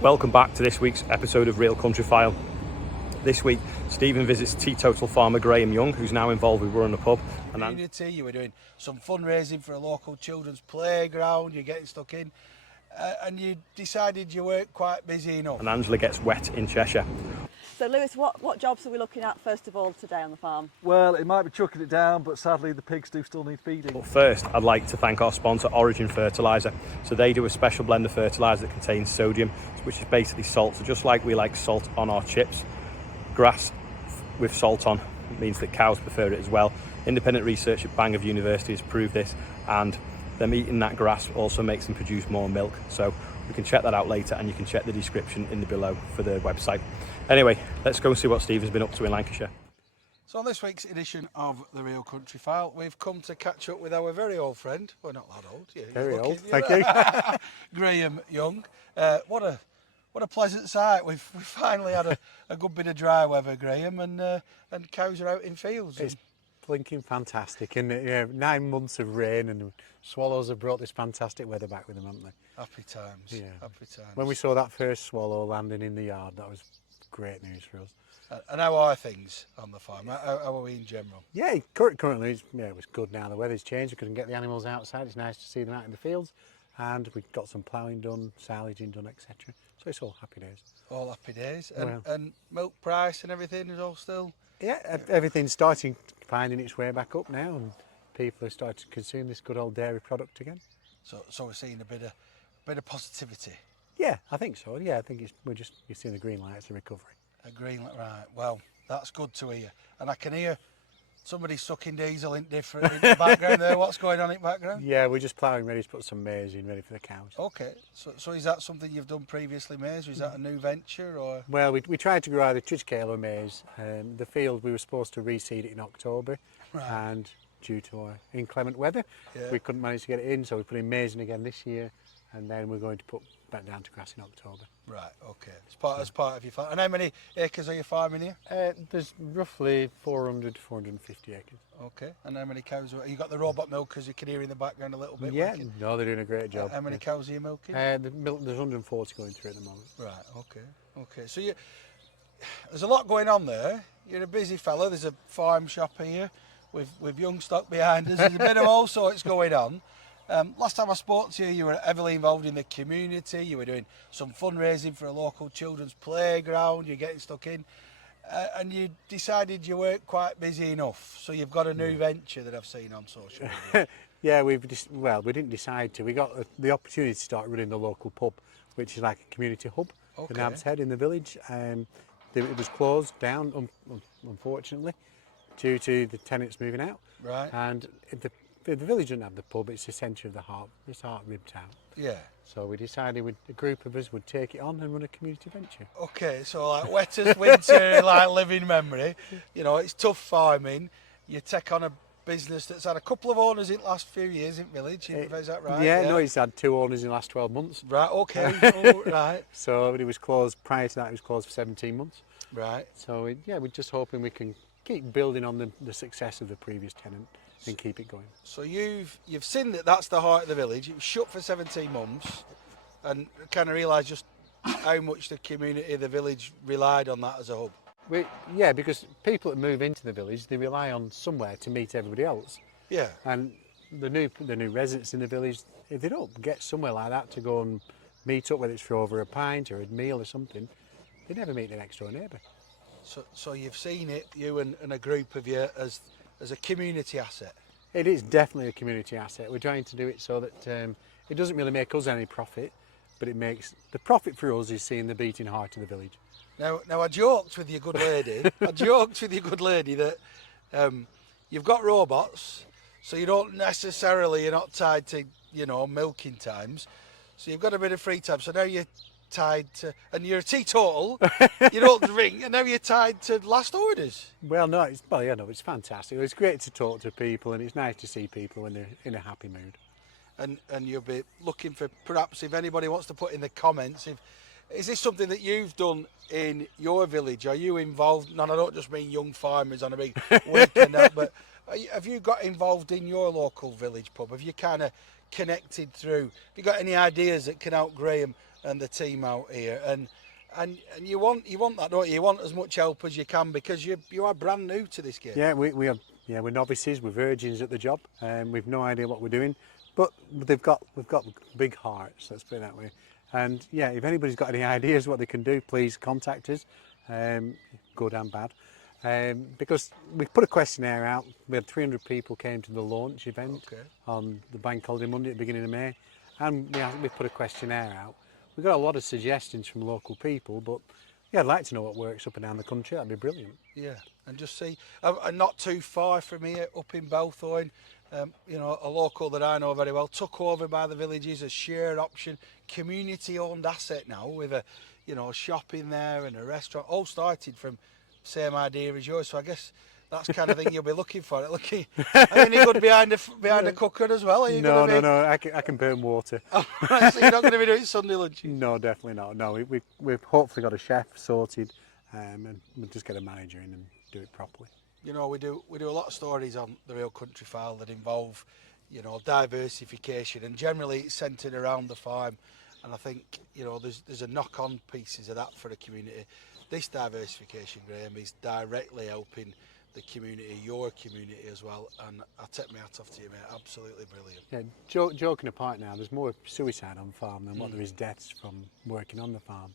Welcome back to this week's episode of Real Countryfile. This week, Stephen visits teetotal farmer Graham Young, who's now involved with running a pub. And Community, you were doing some fundraising for a local children's playground, you're getting stuck in, and you decided you weren't quite busy enough. And Angela gets wet in Cheshire. So Lewis, what jobs are we looking at first of all today on the farm? Well, it might be chucking it down, but sadly the pigs do still need feeding. But first, I'd like to thank our sponsor, Origin Fertiliser. So they do a special blend of fertiliser that contains sodium, which is basically salt. So just like we like salt on our chips, grass with salt on means that cows prefer it as well. Independent research at Bangor University has proved this, and them eating that grass also makes them produce more milk. So we can check that out later, and you can check the description in the below for the website. Anyway, let's go and see what Stephen's been up to in Lancashire. So on this week's edition of The Real Countryfile, we've come to catch up with our very old friend, well not that old, Very old, thank you. Graham Young. What a pleasant sight. We've finally had a good bit of dry weather, Graham, and cows are out in fields. It's blinking fantastic, isn't it? Yeah, 9 months of rain, and swallows have brought this fantastic weather back with them, haven't they? Happy times, Yeah. happy times. When we saw that first swallow landing in the yard, that was great news for us. And how are things on the farm? How are we in general? Yeah, currently it was good now. The weather's changed, we couldn't get the animals outside. It's nice to see them out in the fields, and we got some ploughing done, silaging done, etc. So it's all happy days. All happy days. Well. And milk price and everything is all still... Yeah, everything's starting finding its way back up now, and people are starting to consume this good old dairy product again. So we're seeing a bit of positivity. Yeah, I think so. Yeah, I think you're seeing the green lights of recovery. A green light, right? Well, that's good to hear. And I can hear somebody sucking diesel in the background there. What's going on in the background? Yeah, we're just ploughing ready to put some maize in, ready for the cows. Okay. So is that something you've done previously, maize? Or is that a new venture, or? Well, we tried to grow either triticale or maize. The field we were supposed to reseed it in October, Right. and due to our inclement weather, Yeah. we couldn't manage to get it in, so we put in maize in again this year, and then we're going to put back down to grass in October. Right. Okay. As part of your farm. And how many acres are you farming here? There's roughly 400 to 450 acres. Okay. And how many cows? You got the robot milkers you can hear in the background a little bit. Yeah, working? no, they're doing a great job. How many cows are you milking? There's 140 going through at the moment. Right, okay. So there's a lot going on there. You're a busy fella. There's a farm shop here with young stock behind us. There's a bit of all sorts going on. Last time I spoke to you, you were heavily involved in the community. You were doing some fundraising for a local children's playground. You're getting stuck in. And you decided you weren't quite busy enough. So you've got a new venture that I've seen on social media. Yeah, we didn't decide to. We got the opportunity to start running the local pub, which is like a community hub in Okay. Nab's Head in the village. It was closed down, unfortunately, due to the tenants moving out. Right. And the village doesn't have the pub, it's the centre of the heart, it's Heart Rib Town. Yeah. So we decided a group of us would take it on and run a community venture. Okay, so like wettest winter, like living memory. You know, it's tough farming. You take on a business that's had a couple of owners in the last few years in village. Is that right? Yeah, no, it's had 2 owners in the last 12 months. Right, okay. Oh, right. So it was closed, prior to that it was closed for 17 months. Right. So we're just hoping we can keep building on the success of the previous tenant and keep it going. So you've seen that's the heart of the village. It was shut for 17 months, and kind of realised just how much the community, the village, relied on that as a hub. Yeah, because people that move into the village, they rely on somewhere to meet everybody else. Yeah. And the new residents in the village, if they don't get somewhere like that to go and meet up, whether it's for over a pint or a meal or something, they never meet their next door neighbour. So you've seen it, you and a group of you, as a community asset. It is definitely a community asset. We're trying to do it so that it doesn't really make us any profit, but it makes the profit for us is seeing the beating heart of the village. Now I joked with your good lady. That you've got robots, so you're not tied to milking times. So you've got a bit of free time. So now you're tied to, and you're a teetotal. You don't drink, and now you're tied to last orders. Well, no, it's fantastic. It's great to talk to people, and it's nice to see people when they're in a happy mood. And you'll be looking for, perhaps if anybody wants to put in the comments, is this something that you've done in your village? Are you involved? And I don't just mean young farmers on a big weekend out, but have you got involved in your local village pub? Have you kind of connected through? Have you got any ideas that can help Graham and the team out here, and you want that, don't you? You want as much help as you can, because you are brand new to this game. Yeah, we're novices, we're virgins at the job, we've no idea what we're doing, but we've got big hearts, let's put it that way. And yeah, if anybody's got any ideas what they can do, please contact us, good and bad. Because we put a questionnaire out. We had 300 people came to the launch event on the bank holiday Monday at the beginning of May, and we put a questionnaire out. We got a lot of suggestions from local people, but yeah, I'd like to know what works up and down the country. That'd be brilliant. Yeah, and just see, and not too far from here, up in Belthorne, you know, a local that I know very well, took over by the villages, a shared option, community-owned asset now, with a, you know, shop in there and a restaurant, all started from same idea as yours. So I guess that's the kind of thing you'll be looking for. Are you any good behind a cooker as well? Are you No, I can burn water. Oh, right, so you're not going to be doing Sunday lunches? No, definitely not. No, we've hopefully got a chef sorted, and we'll just get a manager in and do it properly. You know, we do a lot of stories on the Real Country File that involve, you know, diversification, and generally it's centred around the farm. And I think, you know, there's a knock-on pieces of that for the community. This diversification, Graham, is directly helping the community, your community as well, and I take my hat off to you, mate. Absolutely brilliant. Yeah, joking apart now, there's more suicide on farm than what there is deaths from working on the farm.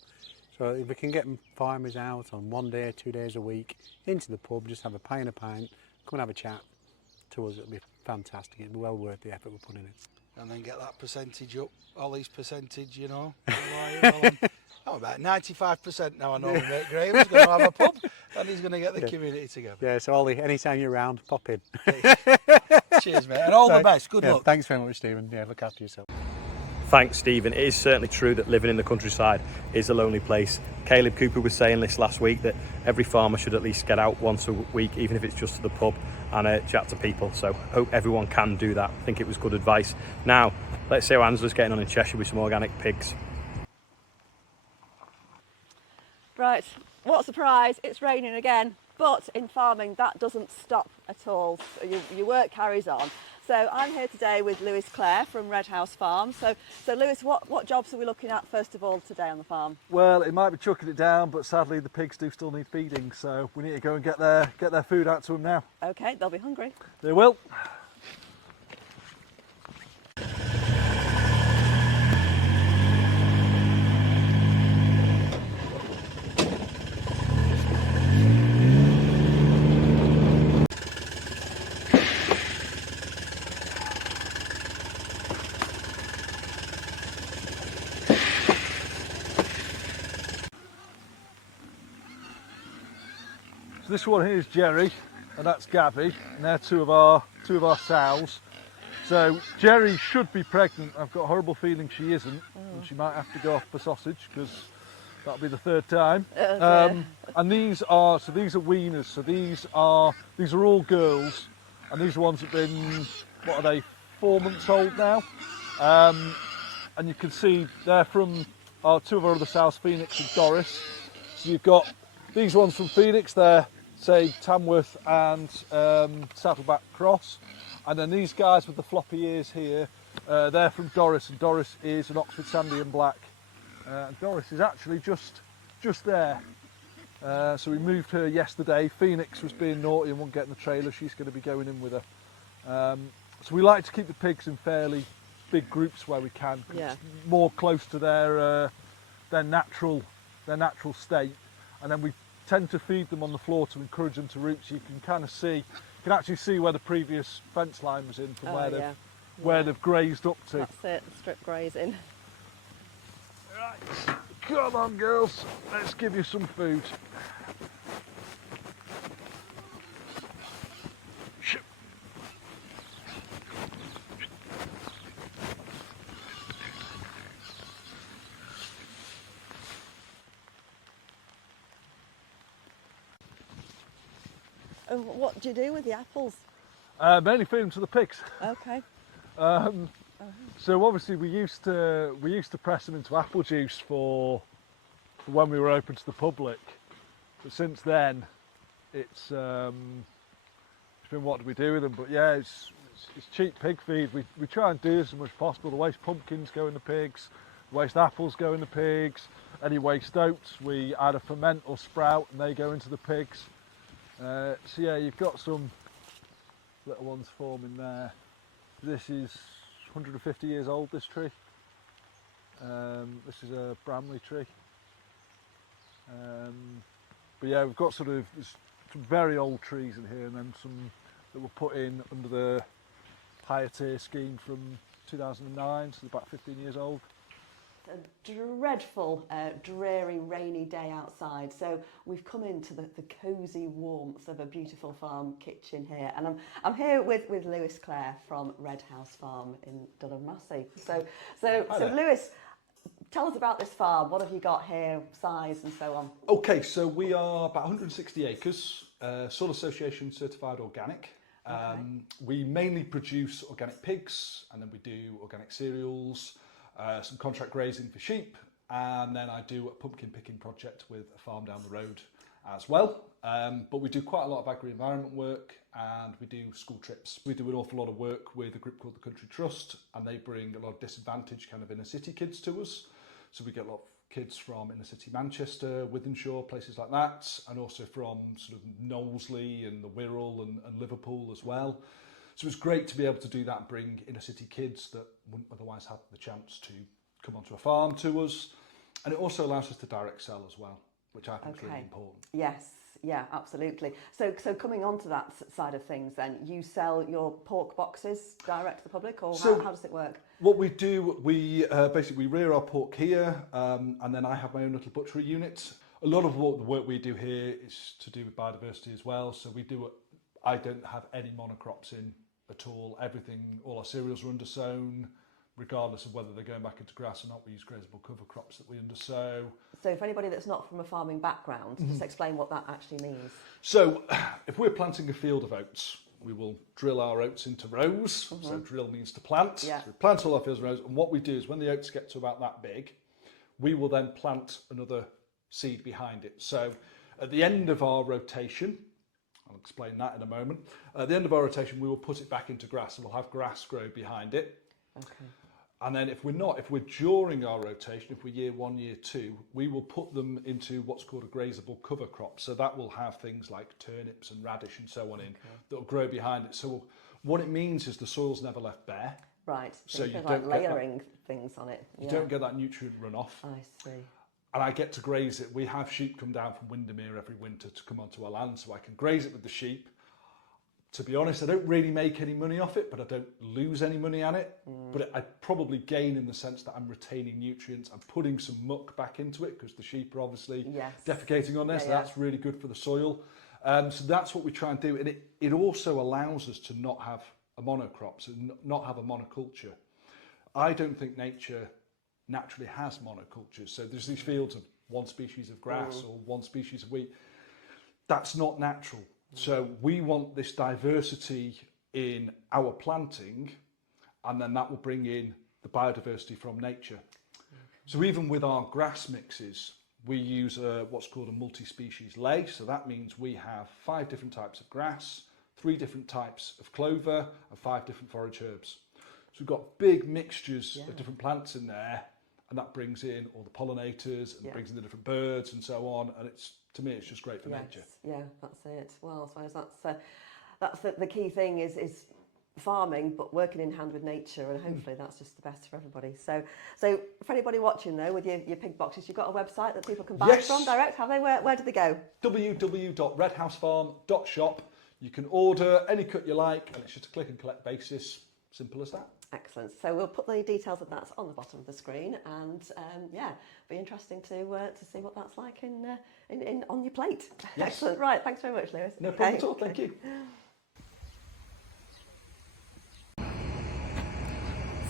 So if we can get farmers out on 1 day, 2 days a week into the pub, just have a pie and a pint, come and have a chat, to us it'll be fantastic. It'll be well worth the effort we're putting in. And then get that percentage up, Ollie's percentage, you know. I'm about 95% now. I know my mate Graham's going to have a pub, and he's going to get the community together. Yeah, so Ollie, anytime you're around, pop in. Cheers, mate, and all the best. Good luck. Thanks very much, Stephen. Yeah, look after yourself. Thanks, Stephen. It is certainly true that living in the countryside is a lonely place. Caleb Cooper was saying this last week, that every farmer should at least get out once a week, even if it's just to the pub, and chat to people. So hope everyone can do that. I think it was good advice. Now, let's see how Angela's getting on in Cheshire with some organic pigs. Right, what a surprise, it's raining again, but in farming that doesn't stop at all. So your work carries on. So I'm here today with Lewis Clare from Red House Farm. So Lewis, what jobs are we looking at first of all today on the farm? Well, it might be chucking it down, but sadly the pigs do still need feeding, so we need to go and get their food out to them now. Okay, they'll be hungry. They will. So this one here is Jerry, and that's Gabby, and they're two of our sows. So Jerry should be pregnant. I've got a horrible feeling she isn't, and she might have to go off for sausage, because that'll be the third time. And these are weaners. So these are all girls, and these are ones that have been, what are they, 4 months old now. And you can see they're from two of our other sows, Phoenix and Doris. So you've got these ones from Phoenix, they're, say, Tamworth and Saddleback Cross. And then these guys with the floppy ears here, they're from Doris, and Doris is an Oxford Sandy and Black. And Doris is actually just there. So we moved her yesterday. Phoenix was being naughty and won't get in the trailer. She's going to be going in with her. So we like to keep the pigs in fairly big groups where we can, it's more close to their natural state. And then we tend to feed them on the floor to encourage them to root, so you can kind of see, you can actually see where the previous fence line was in from where they've grazed up to. That's it, strip grazing. Right, come on girls, let's give you some food. And what do you do with the apples? Mainly feed them to the pigs. Okay. So obviously we used to press them into apple juice for when we were open to the public, but since then it's been, what do we do with them? But yeah, it's cheap pig feed. We try and do as much as possible. The waste pumpkins go in the pigs. Waste apples go in the pigs. Any waste oats, we either ferment or sprout, and they go into the pigs. So yeah, you've got some little ones forming there. This is 150 years old, this tree. This is a Bramley tree. But yeah, we've got sort of some very old trees in here, and then some that were put in under the higher tier scheme from 2009, so they're about 15 years old. A dreadful, dreary, rainy day outside, so we've come into the cosy warmth of a beautiful farm kitchen here, and I'm here with Lewis Clare from Red House Farm in Durham Massey. So Lewis, tell us about this farm. What have you got here, size and so on? Okay, so we are about 160 acres, Soil Association certified organic. Okay. We mainly produce organic pigs, and then we do organic cereals, some contract grazing for sheep, and then I do a pumpkin picking project with a farm down the road as well. But we do quite a lot of agri-environment work, and we do school trips. We do an awful lot of work with a group called the Country Trust, and they bring a lot of disadvantaged kind of inner city kids to us. So we get a lot of kids from inner city Manchester, Wythenshawe, places like that, and also from sort of Knowsley and the Wirral and Liverpool as well. So it's great to be able to do that and bring inner city kids that wouldn't otherwise have the chance to come onto a farm to us. And it also allows us to direct sell as well, which I think is really important. Yes, yeah, absolutely. So coming on to that side of things then, you sell your pork boxes direct to the public, or how does it work? What we do, we basically rear our pork here, and then I have my own little butchery unit. A lot of the work we do here is to do with biodiversity as well. So I don't have any monocrops in at all. All our cereals are undersown, regardless of whether they're going back into grass or not. We use grazable cover crops that we undersow. So for anybody that's not from a farming background, just explain what that actually means. So if we're planting a field of oats, we will drill our oats into rows. So drill means to plant. Yeah. So we plant all our fields in rows, and what we do is when the oats get to about that big, we will then plant another seed behind it. So at the end of our rotation, I'll explain that in a moment. At the end of our rotation, we will put it back into grass, and we'll have grass grow behind it. Okay. And then if we're during our rotation, if we're year 1, year 2, we will put them into what's called a grazable cover crop. So that will have things like turnips and radish and so on in that will grow behind it. So what it means is the soil's never left bare. Right. So you don't don't like get layering things on it. You don't get that nutrient runoff. I see. And I get to graze it. We have sheep come down from Windermere every winter to come onto our land, so I can graze it with the sheep. To be honest, I don't really make any money off it, but I don't lose any money on it. But I probably gain in the sense that I'm retaining nutrients. I'm putting some muck back into it because the sheep are obviously defecating on there, so that's really good for the soil. So that's what we try and do. And it also allows us to not have a monocrop, so not have a monoculture. I don't think nature naturally has monocultures. So there's these fields of one species of grass or one species of wheat. That's not natural. So we want this diversity in our planting, and then that will bring in the biodiversity from nature. So even with our grass mixes, we use what's called a multi-species ley. So that means we have 5 different types of grass, 3 different types of clover, and 5 different forage herbs. So we've got big mixtures of different plants in there, and that brings in all the pollinators and brings in the different birds and so on. And to me, it's just great for nature. Yeah, that's it. Well, I suppose that's the key thing is farming, but working in hand with nature, and hopefully that's just the best for everybody. So for anybody watching though, with your pig boxes, you've got a website that people can buy from direct, have they? Where do they go? www.redhousefarm.shop. You can order any cut you like, and it's just a click and collect basis. Simple as that. Excellent. So we'll put the details of that on the bottom of the screen, and be interesting to see what that's like in on your plate. Yes. Excellent. Right. Thanks very much, Lewis. No problem at all. Thank you.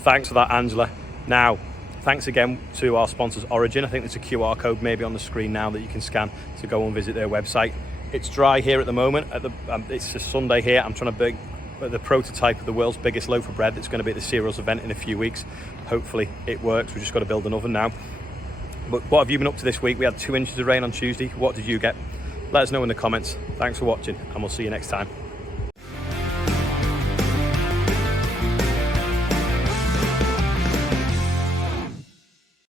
Thanks for that, Angela. Now, thanks again to our sponsors, Origin. I think there's a QR code maybe on the screen now that you can scan to go and visit their website. It's dry here at the moment. It's a Sunday here. I'm trying to bake the prototype of the world's biggest loaf of bread that's going to be at the cereals event in a few weeks. Hopefully it works. We've just got to build an oven now. But what have you been up to this week? We had 2 inches of rain on Tuesday. What did you get? Let us know in the comments. Thanks for watching, and we'll see you next time.